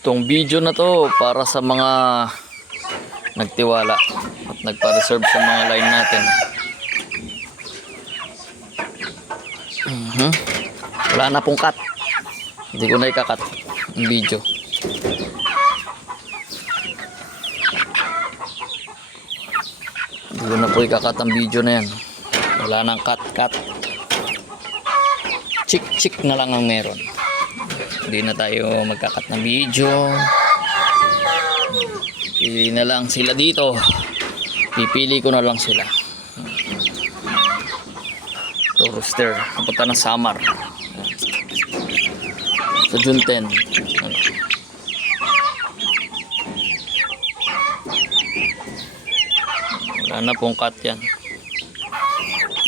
Itong video na to para sa mga nagtiwala at nagpa-reserve sa mga line natin. Wala na pong cut. Hindi ko na ikakat ang video. Hindi ko na po ikakat ang video na yan. Wala nang cut. Chik na lang ang meron. Hindi na tayo magkakat ng video. Pili na lang sila dito. Pipili ko na lang sila. Ito rooster. Napunta ng Samar. Sa June 10. Wala na pong cut yan.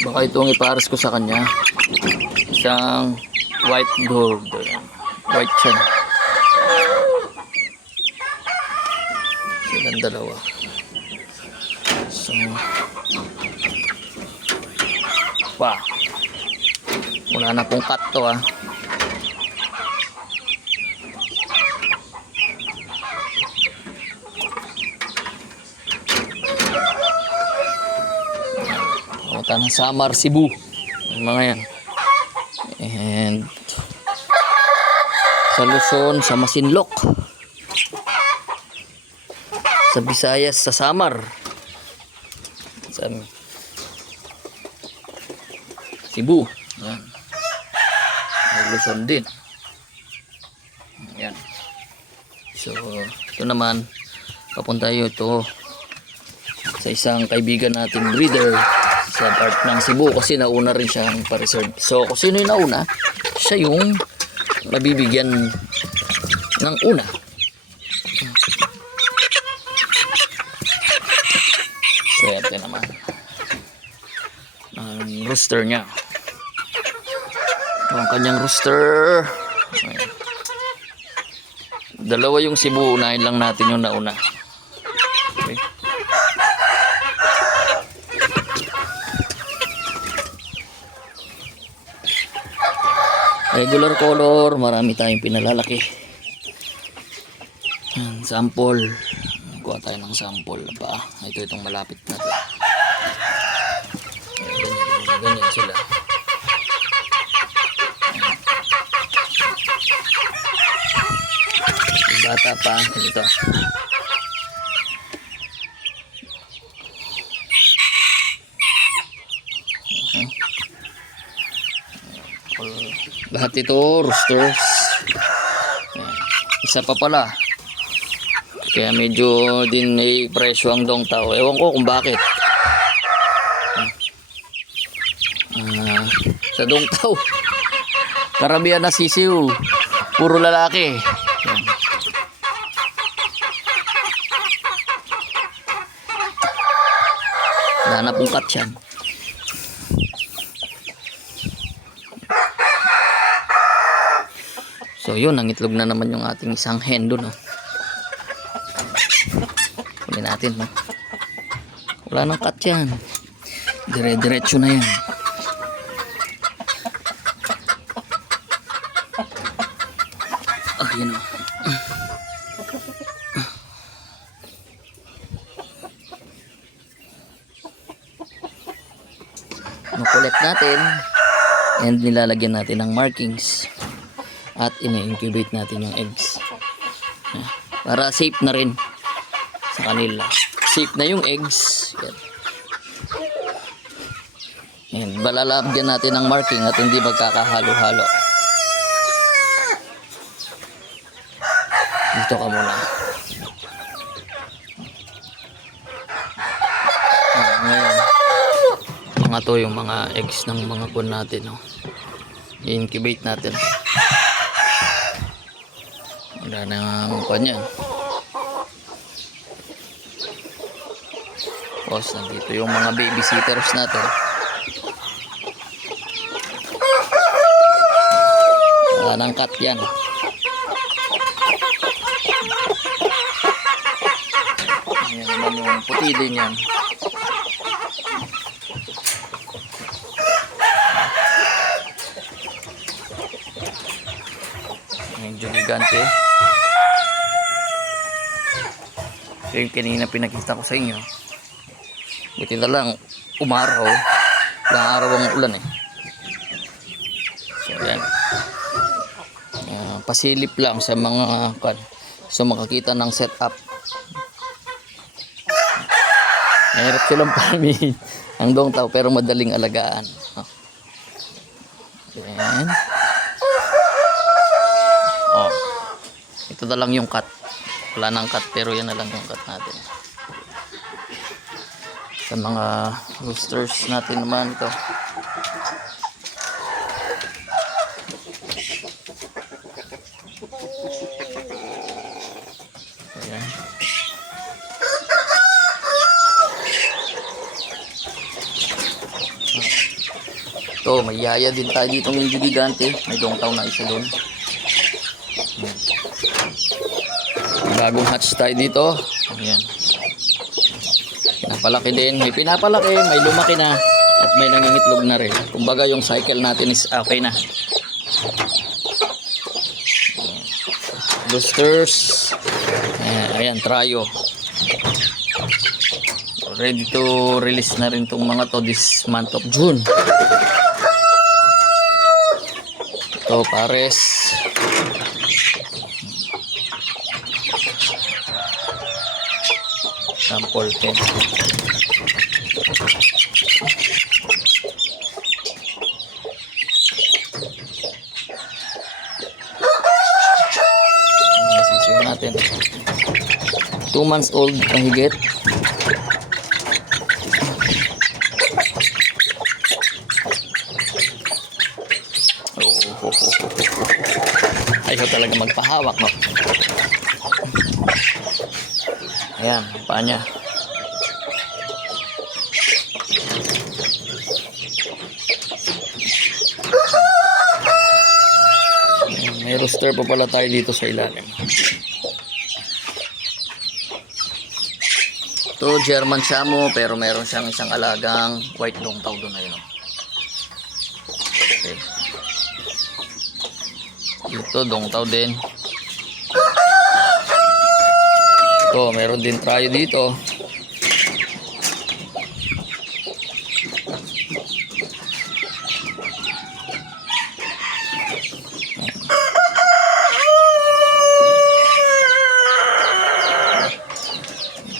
Baka itong ipares ko sa kanya. Isang white gold. White chan. Silang dalawa. So, wala na pong cut to ah. Pumunta ng Samar, Cebu. Yung mga yan. And sa Luzon, sa Masinloc. Sa Visayas, sa Samar. Sa Cebu. Yan. Sa Luzon din. Yan. So, ito naman, papunta ito sa isang kaibigan nating breeder sa part ng Cebu kasi nauna rin siyang pa-reserve. So, kung sino yung nauna, siya yung mabibigyan ng una. Swerte naman ang rooster niya. Ito ang kanyang rooster. Ayan. Dalawa yung Cebu, unahin lang natin yung nauna. Okay. Regular color, marami tayong pinalalaki. Yan, sample. Kuha tayo ng sample pa. Ito itong malapit na to. Ganyan sila. Yung bata pa, ito. Lahat ito roosters. Isa pa pala, kaya medyo din may presyo ang dong tao. Ewan ko kung bakit. Sa dong tao karamihan na sisiw, puro lalaki. Wala na pong cut yan. So yun, ang itlog na naman yung ating isang hen doon. Kunin natin. Wala nang cut yan. Dire-diretso na yan. Yan o. Makulit natin and nilalagyan natin ng markings. At ina-incubate natin yung eggs para safe na rin sa kanila. Safe na yung eggs. Yan. Balalagyan natin ng marking at hindi magkakahalo-halo. Dito ka muna. Ngayon, mga to yung mga eggs ng mga kun natin. I-incubate natin. Wala na ang kanyan. Tapos nandito yung mga babysitters natin. Wala nang cut yan. Yan naman yung puti din yan. Medyo gigante. So yung kanina pinakita ko sa inyo, buti na lang umaraw, ilang araw ang ulan eh. So yan, pasilip lang sa mga so makakita ng setup. Mahirap silang palmihin ang dong tao pero madaling alagaan. Yan. Oh. Ito na lang yung cut. Wala nang cut pero yan na lang yung cut natin. Sa mga roosters natin naman ito. Ayan. Ito, may yaya din tayo dito ng gigante. May dongtaw na isa doon. Bagong hatch tayo dito. Ayan. Pinapalaki din. May pinapalaki, may lumaki na. At may nangingitlog na rin. Kumbaga yung cycle natin is okay na. Roosters. Ayan, trio. Ready to release na rin itong mga to this month of June. Ito, pares. Sample pen. Sisiwan natin. 2 months old ang higit. Ayaw talaga magpahawak, no? Ayan, paa niya. May rooster pa pala tayo dito sa ilalim. Ito, German Shamo, pero meron siyang isang alagang white dongtaw doon na yun. Okay. Ito, dongtaw din. Ito, meron din trio dito.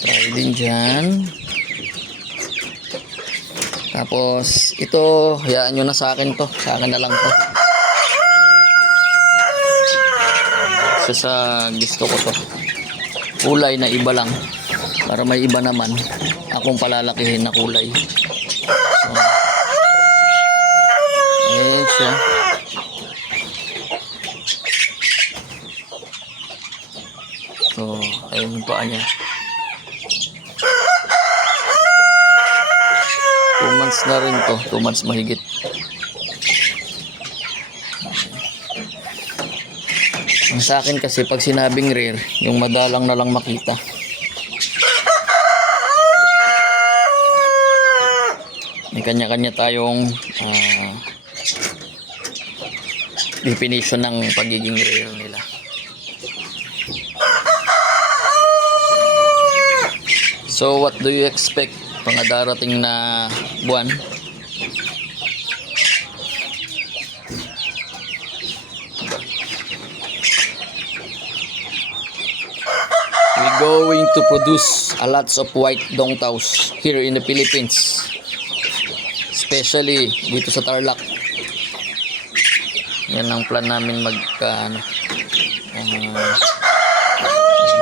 Trio din dyan. Tapos, ito, hayaan nyo na sa akin to. Sa akin na lang to. So, sa gusto ko to. Kulay na iba lang. Para may iba naman. Akong palalakihin na kulay. So, ayan siya. So, ayun yung paa niya. 2 months na rin to. 2 months mahigit. Ang sa akin kasi pag sinabing rare, yung madalang na lang makita. May kanya-kanya tayong definition ng pagiging rare nila. So what do you expect mga darating na buwan? Going to produce a lots of white dongtaws here in the Philippines, especially dito sa Tarlac. Yan ang plan namin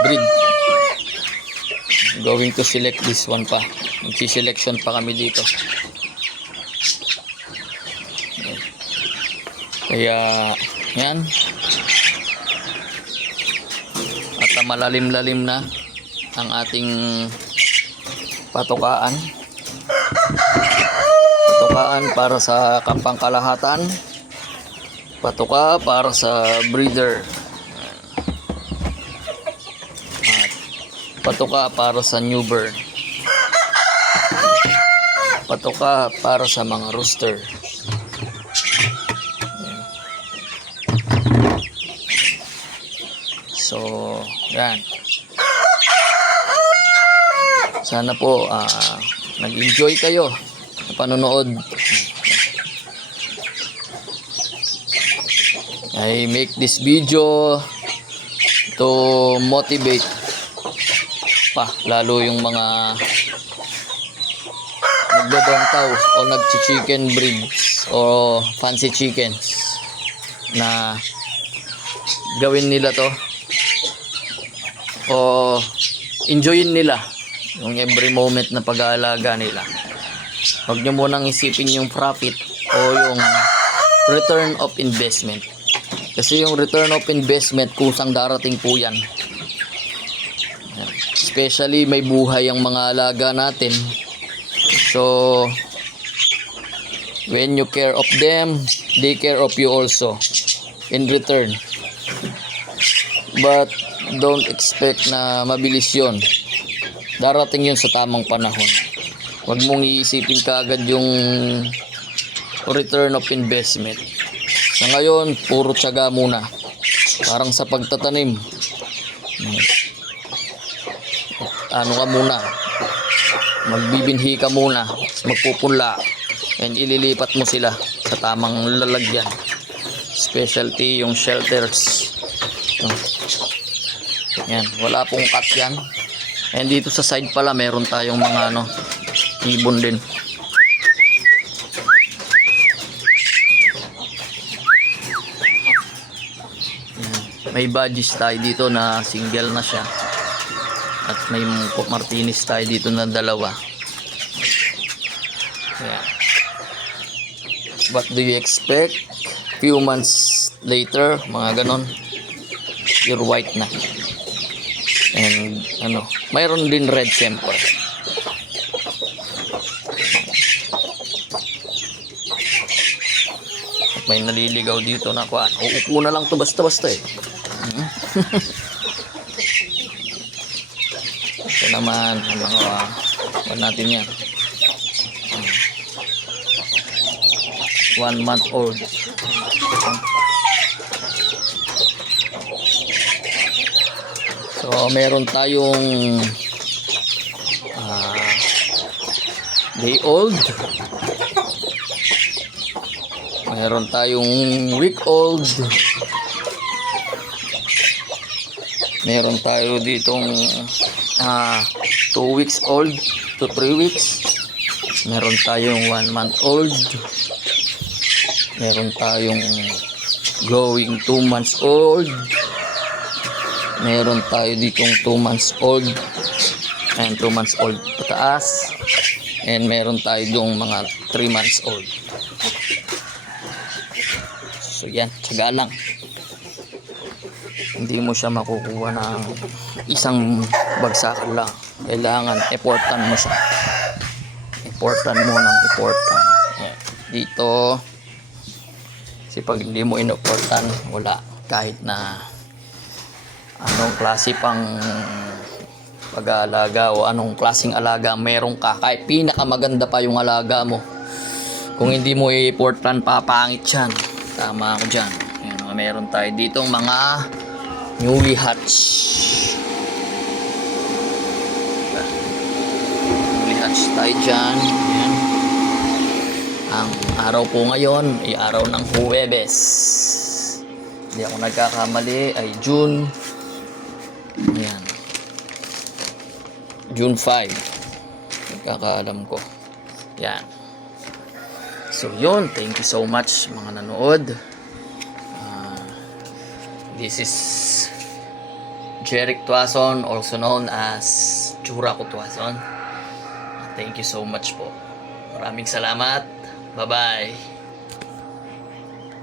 breed. Going to select this one pa. Mag-selection pa kami dito. Kaya yan. At malalim-lalim na ang ating patukaan. Patukaan para sa kampangkalahatan. Patuka para sa breeder. At patuka para sa newborn. Patuka para sa mga rooster. So, yan. Sana po nag-enjoy kayo sa panonood. I make this video to motivate pa lalo yung mga nagbebentaw o nagchi-chicken breeds o fancy chickens na gawin nila to o enjoyin nila yung every moment na pag-aalaga nila. Huwag nyo munang isipin yung profit o yung return of investment, kasi yung return of investment kusang darating po yan. Especially may buhay ang mga alaga natin. So, when you care of them, they care of you also in return. But don't expect na mabilis yon. Darating yun sa tamang panahon. Huwag mong iisipin kaagad yung return of investment. Sa ngayon, puro tiyaga muna. Parang sa pagtatanim. Ano ka muna? Magbibinhi ka muna, magpupunla, and ililipat mo sila sa tamang lalagyan. Specialty yung shelters. Yan, wala pong cut yan. And dito sa side pala meron tayong mga ibon din. Yan. May badges tayo dito na single na siya. At may Martinez tayo dito na dalawa. Yan. What do you expect? Few months later, mga ganon, pure white na. And mayroon din red siyempre. At may naliligaw dito na kuan. Uupo na lang to basta-basta eh. Ito naman ang mga natin yan. 1 month old. So meron tayong day old, meron tayong week old, meron tayo ditong 2 weeks old to 3 weeks, meron tayong 1 month old, meron tayong going 2 months old, meron tayo ditong 2 months old and 2 months old pataas, and meron tayo ditong mga 3 months old. So yan, tiyaga lang. Hindi mo siya makukuha ng isang bagsakan lang. Kailangan effortan mo siya. Effortan mo ng effortan. Dito kasi pag hindi mo in-effortan, wala. Kahit na anong klase pang pag-aalaga o anong klaseng alaga meron ka, kahit pinakamaganda pa yung alaga mo, kung hindi mo i-effortan, papangit yan. Tama ako dyan. Ayan, meron tayo ditong mga newly hatch. Newly hatch tayo dyan. Ayan. Ang araw po ngayon ay araw ng Huwebes. Hindi ako nagkakamali, ay June. Ayan. June 5. Nagkakaalam ko. Yan. So yun, thank you so much mga nanood. This is Jeric Tuason, also known as Chura ko Tuason. Thank you so much po. Maraming salamat. Bye-bye.